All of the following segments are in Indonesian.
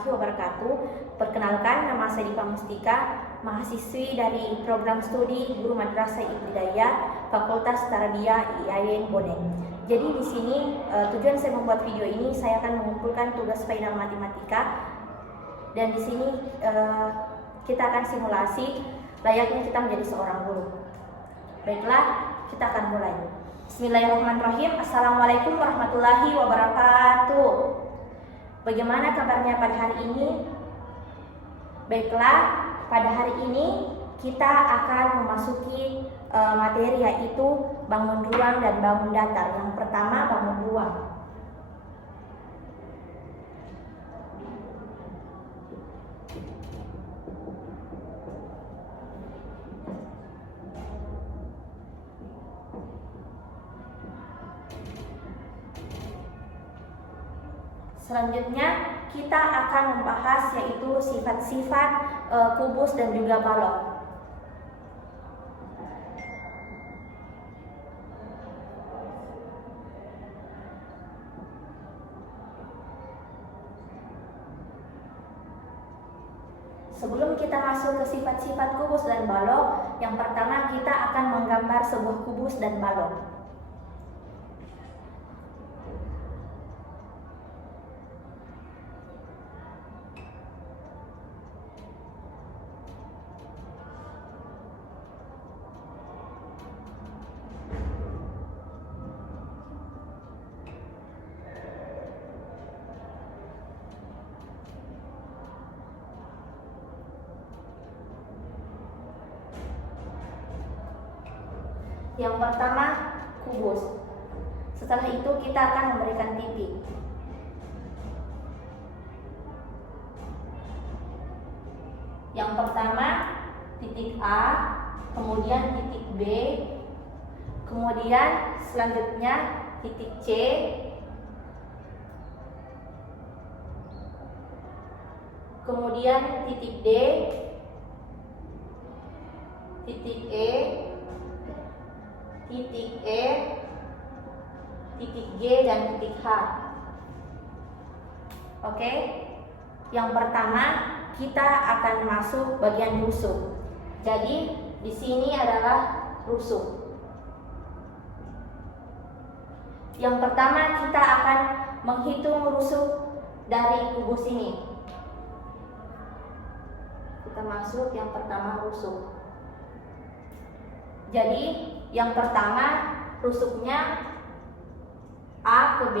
warahmatullahi wabarakatuh. Perkenalkan, nama saya Diva Mustika, mahasiswi dari program studi Guru Madrasah Ibtidaiyah Fakultas Tarbiyah IAIN Boneng. Jadi di sini tujuan saya membuat video ini, saya akan mengumpulkan tugas final matematika, dan di sini kita akan simulasi layaknya kita menjadi seorang guru. Baiklah, kita akan mulai. Bismillahirrahmanirrahim. Assalamualaikum warahmatullahi wabarakatuh. Bagaimana kabarnya pada hari ini? Baiklah, pada hari ini kita akan memasuki materi, yaitu bangun ruang dan bangun datar. Yang pertama, bangun ruang. Selanjutnya kita akan membahas yaitu sifat-sifat kubus dan juga balok. Sebelum kita masuk ke sifat-sifat kubus dan balok, yang pertama kita akan menggambar sebuah kubus dan balok. Yang pertama, kubus. Setelah itu kita akan memberikan titik. Yang pertama, titik A, kemudian titik B, kemudian selanjutnya titik C, kemudian titik D, titik E, titik E, titik G, dan titik H. Oke. Yang pertama, kita akan masuk bagian rusuk. Jadi di sini adalah rusuk. Yang pertama, kita akan menghitung rusuk dari kubus ini. Kita masuk yang pertama, rusuk. Jadi yang pertama, rusuknya A ke B,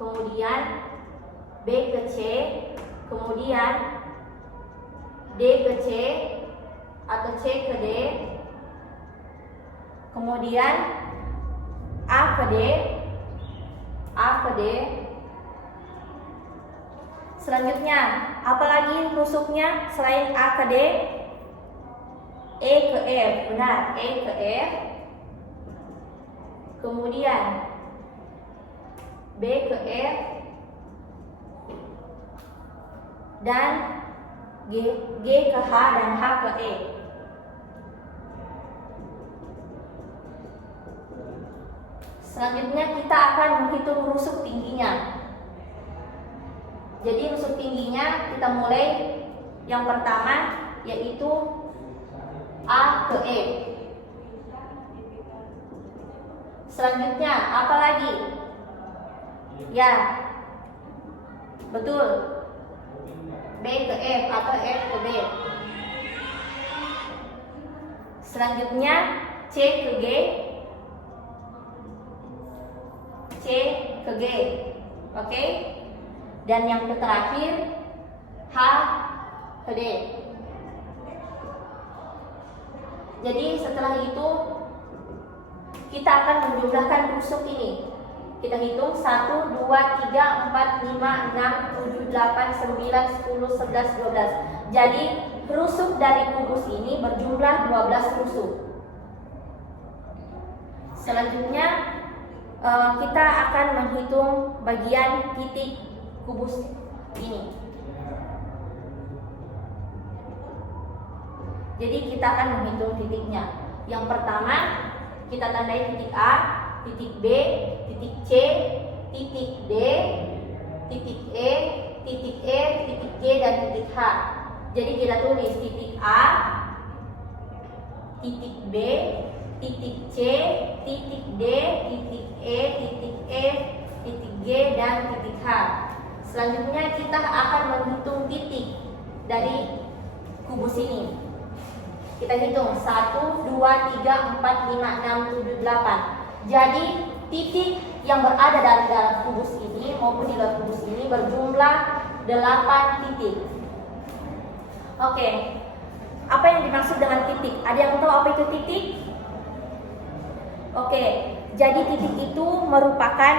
kemudian B ke C, kemudian D ke C atau C ke D, kemudian A ke D, A ke D. Selanjutnya, apalagi rusuknya selain A ke D? E ke F, benar, E ke F. Kemudian B ke F dan G ke H dan H ke E. Selanjutnya kita akan menghitung rusuk tingginya. Jadi rusuk tingginya kita mulai yang pertama, yaitu A ke E. Selanjutnya apa lagi? Ya, betul, B ke F atau F ke B. Selanjutnya C ke G, C ke G. Oke. Dan yang terakhir H ke D. Jadi setelah itu kita akan menjumlahkan rusuk ini. Kita hitung 1, 2, 3, 4, 5, 6, 7, 8, 9, 10, 11, 12. Jadi rusuk dari kubus ini berjumlah 12 rusuk. Selanjutnya kita akan menghitung bagian titik kubus ini. Jadi kita akan menghitung titiknya. Yang pertama, kita tandai titik A, titik B, titik C, titik D, titik E, titik E, titik G, dan titik H. Jadi kita tulis titik A, titik B, titik C, titik D, titik E, titik F, titik G, dan titik H. Selanjutnya kita akan menghitung titik dari kubus ini. Kita hitung 1, 2, 3, 4, 5, 6, 7, 8. Jadi titik yang berada dalam kubus ini maupun di luar kubus ini berjumlah 8 titik. Oke, apa yang dimaksud dengan titik? Ada yang tahu apa itu titik? Oke, jadi titik itu merupakan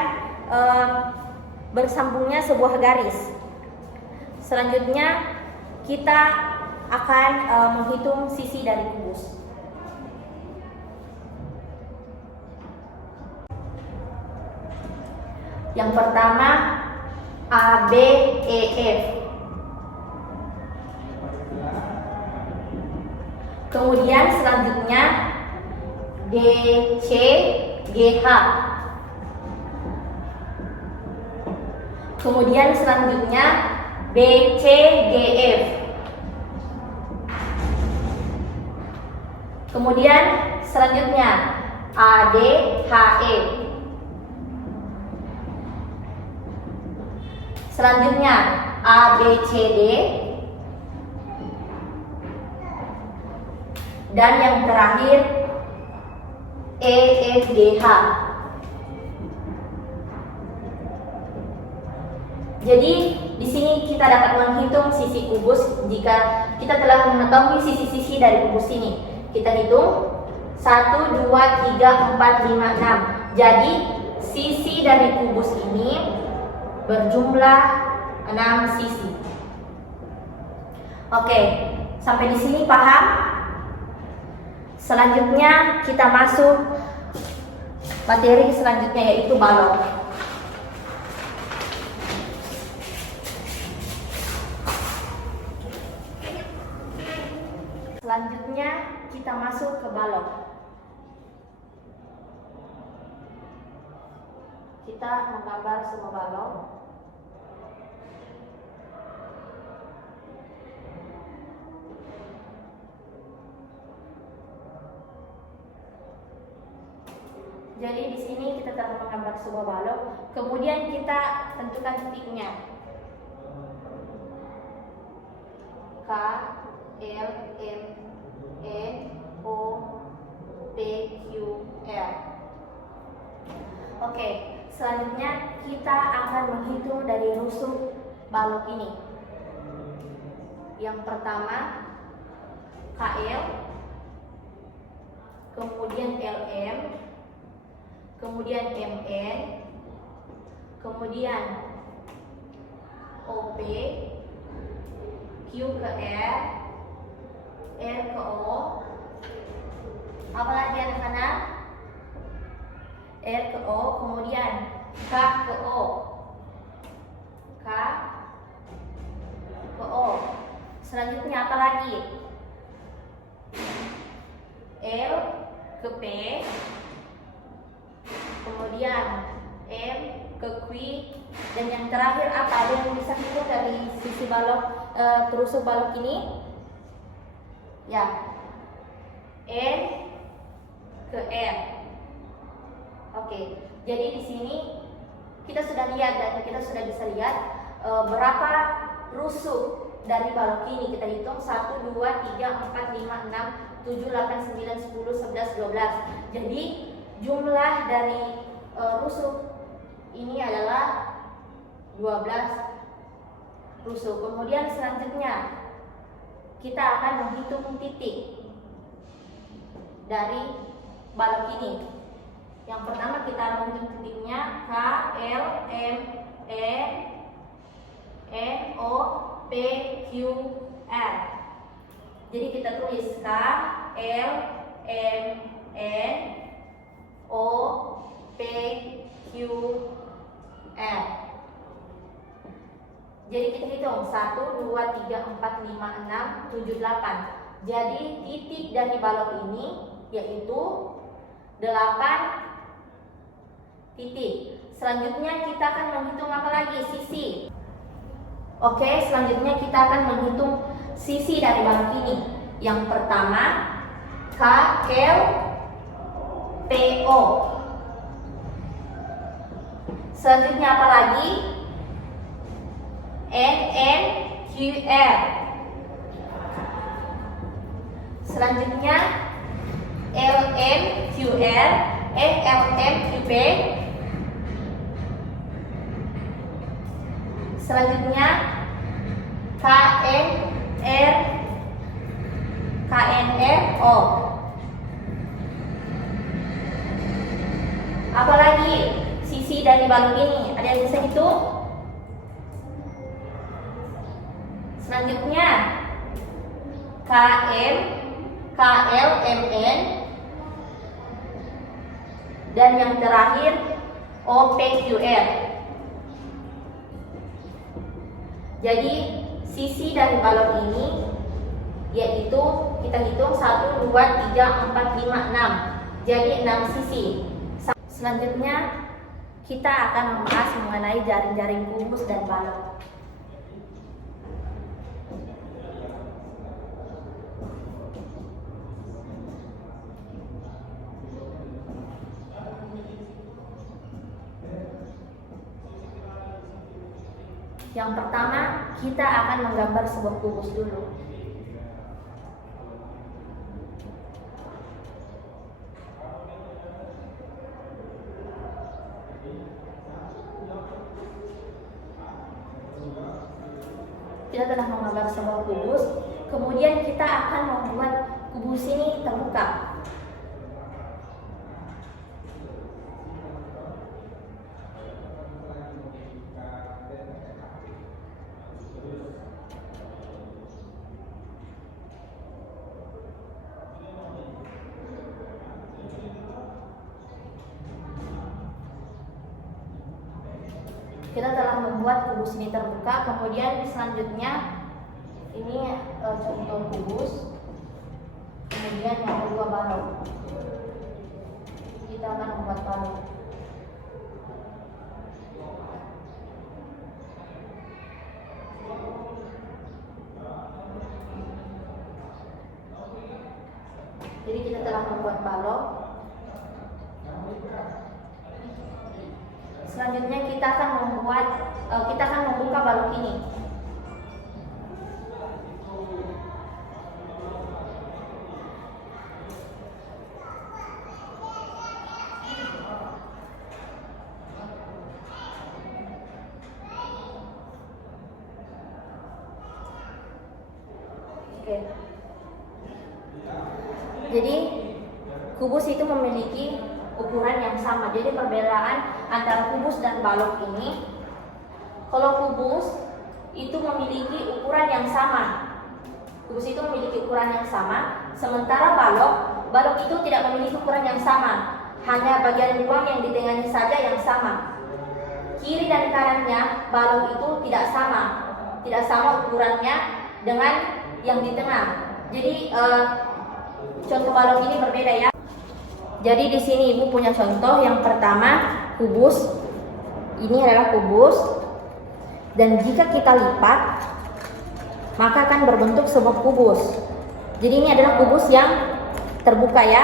bersambungnya sebuah garis. Selanjutnya kita akan menghitung sisi dari kubus. Yang pertama A, B, E, F. Kemudian selanjutnya D, C, G, H. Kemudian selanjutnya B, C, G, F. Kemudian selanjutnya A, D, H, E. Selanjutnya A, B, C, D. Dan yang terakhir E, F, G, H. Jadi di sini kita dapat menghitung sisi kubus jika kita telah mengetahui sisi-sisi dari kubus ini. Kita hitung 1, 2, 3, 4, 5, 6. Jadi sisi dari kubus ini berjumlah 6 sisi. Oke, sampai di sini paham? Selanjutnya kita masuk materi selanjutnya, yaitu balok. Selanjutnya kita masuk ke balok. Kita menggambar semua balok. Jadi di sini kita telah menggambar sebuah balok. Kemudian kita tentukan titiknya. K, L, M, N, O, P, Q, R. Oke, selanjutnya kita akan menghitung dari rusuk balok ini. Yang pertama KL, kemudian LM, kemudian MN, kemudian OP, Q ke R, R ke O. Apa lagi anak-anak? R ke O, kemudian K ke O, K ke O. Selanjutnya apa lagi? L ke P, kemudian M ke Q, dan yang terakhir apa? Ada yang bisa hitung dari sisi balok terusuk balok ini? Ya, N ke R. Oke, jadi di sini kita sudah lihat dan kita sudah bisa lihat berapa rusuk dari balok ini. Kita hitung 1, 2, 3, 4, 5, 6, 7, 8, 9, 10, 11, 12. Jadi jumlah dari rusuk ini adalah 12 rusuk. Kemudian selanjutnya kita akan menghitung titik dari balok ini. Yang pertama kita menghitung titiknya K, L, M, N, N, O, P, Q, R. Jadi kita tulis K, L, M, N, O, P, Q, R. Jadi kita hitung 1, 2, 3, 4, 5, 6, 7, 8. Jadi titik dari balok ini yaitu 8 titik. Selanjutnya kita akan menghitung apa lagi? Sisi. Oke, selanjutnya kita akan menghitung sisi dari balok ini. Yang pertama, K, Q, P, O. Selanjutnya apa lagi? N, Q, R. Selanjutnya L, M, Q, R, L, M, Q, P. Selanjutnya K, N, R, O. Apalagi sisi dari balok ini? Ada yang bisa hitung? Selanjutnya KM, KL, MN, dan yang terakhir OPQR. Jadi sisi dari balok ini yaitu kita hitung 1, 2, 3, 4, 5, 6. Jadi 6 sisi. Selanjutnya kita akan membahas mengenai jaring-jaring kubus dan balok. Yang pertama, kita akan menggambar sebuah kubus dulu. Kita telah menggambar sebuah kubus, kemudian kita akan membuat kubus ini terbuka. Kita telah membuat kubus ini terbuka, kemudian selanjutnya ini contoh kubus, kemudian yang kedua balok. Kita akan membuat balok. Jadi kita telah membuat balok. Selanjutnya kita akan membuka balok ini. Oke. Jadi kubus itu memiliki ukuran yang sama. Jadi perbedaan antara kubus dan balok ini, kalau kubus itu memiliki ukuran yang sama. Kubus itu memiliki ukuran yang sama, sementara balok itu tidak memiliki ukuran yang sama. Hanya bagian ruang yang di tengahnya saja yang sama. Kiri dan kanannya balok itu tidak sama ukurannya dengan yang di tengah. Jadi contoh balok ini berbeda ya. Jadi di sini Ibu punya contoh yang pertama kubus. Ini adalah kubus, dan jika kita lipat maka akan berbentuk sebuah kubus. Jadi ini adalah kubus yang terbuka ya,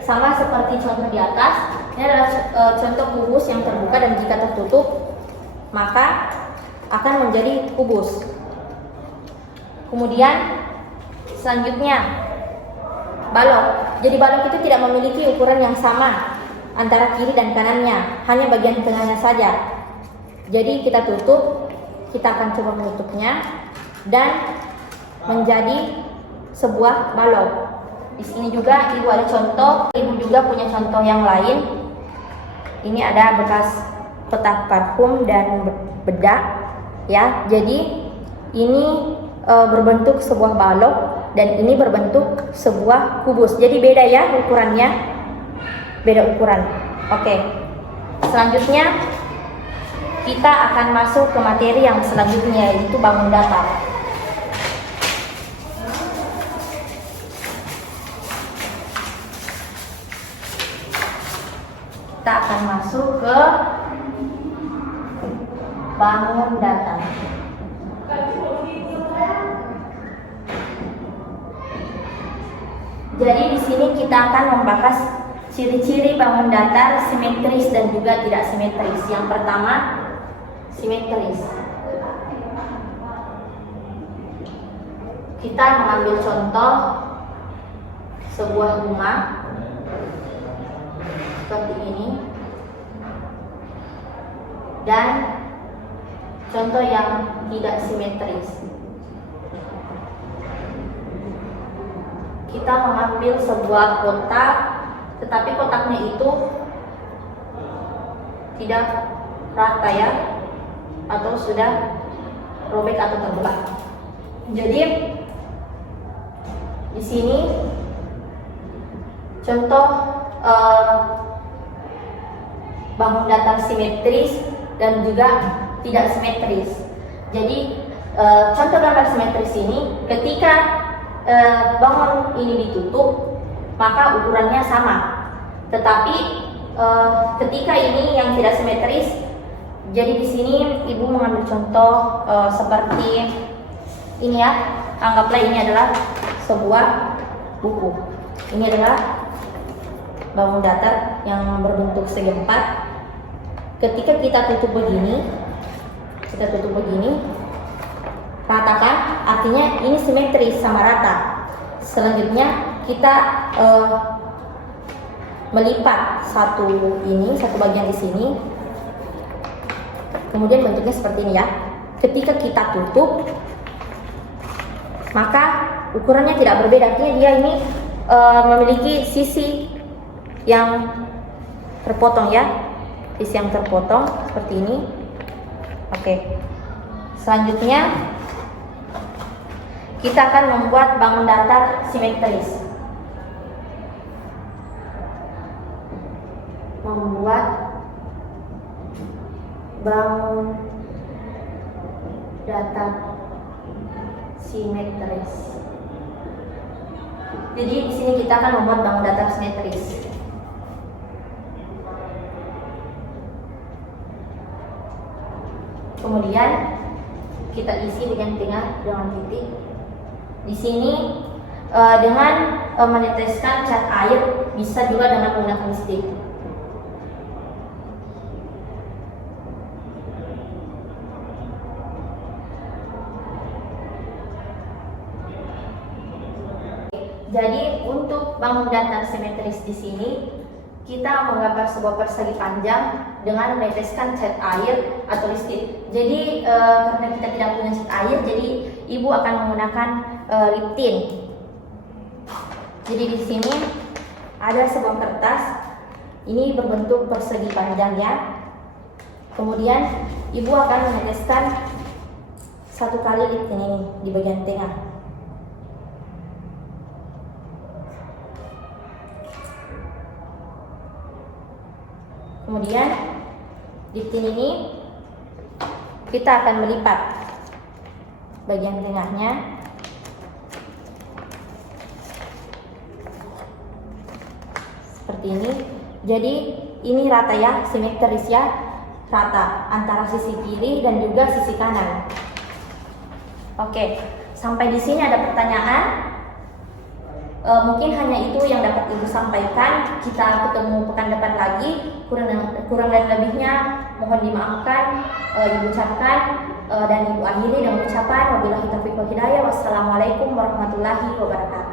sama seperti contoh di atas. Ini adalah contoh kubus yang terbuka, dan jika tertutup maka akan menjadi kubus. Kemudian selanjutnya balok. Jadi balok itu tidak memiliki ukuran yang sama antara kiri dan kanannya, hanya bagian tengahnya saja. Jadi kita tutup, kita akan coba menutupnya dan menjadi sebuah balok. Di sini juga Ibu ada contoh, Ibu juga punya contoh yang lain. Ini ada bekas kotak parfum dan bedak ya. Jadi ini berbentuk sebuah balok, dan ini berbentuk sebuah kubus. Jadi beda ya ukurannya, beda ukuran. Oke. Selanjutnya kita akan masuk ke materi yang selanjutnya, yaitu bangun datar. Kita akan masuk ke bangun datar. Jadi di sini kita akan membahas ciri-ciri bangun datar, simetris dan juga tidak simetris. Yang pertama, simetris. Kita mengambil contoh sebuah rumah seperti ini dan contoh yang tidak simetris. Kita mengambil sebuah kotak, tetapi kotaknya itu tidak rata ya, atau sudah robek atau terbelah. Jadi di sini contoh bangun datar simetris dan juga tidak simetris. Jadi contoh gambar simetris ini ketika bangun ini ditutup maka ukurannya sama. Tetapi ketika ini yang tidak simetris, jadi di sini ibu mengambil contoh seperti ini ya. Anggaplah ini adalah sebuah buku. Ini adalah bangun datar yang berbentuk segi empat. Ketika kita tutup begini, ratakan, artinya ini simetris sama rata. Selanjutnya kita melipat satu bagian di sini, kemudian bentuknya seperti ini ya. Ketika kita tutup, maka ukurannya tidak berbeda, artinya dia ini memiliki sisi yang terpotong ya, sisi yang terpotong seperti ini. Oke, selanjutnya kita akan membuat bangun datar simetris. Membuat bangun datar simetris. Jadi di sini kita akan membuat bangun datar simetris. Kemudian kita isi dengan titik. Di sini dengan meneteskan cat air, bisa juga dengan menggunakan stick. Jadi untuk bangun datar simetris di sini kita menggambar sebuah persegi panjang dengan meneteskan cat air atau listrik. Jadi karena kita tidak punya cat air, jadi ibu akan menggunakan lip tint. Jadi di sini ada sebuah kertas, ini berbentuk persegi panjang ya. Kemudian ibu akan meneteskan satu kali lip tint ini di bagian tengah. Kemudian lip tint ini kita akan melipat bagian tengahnya seperti ini. Jadi ini rata ya, simetris ya, rata antara sisi kiri dan juga sisi kanan. Oke, sampai di sini ada pertanyaan? Mungkin hanya itu yang dapat ibu sampaikan. Kita ketemu pekan depan lagi. Kurang dan lebihnya mohon dimaafkan. Ibu ucapkan dan ibu akhiri dengan ucapan wabillahi taufiq wal hidayah. Wassalamualaikum warahmatullahi wabarakatuh.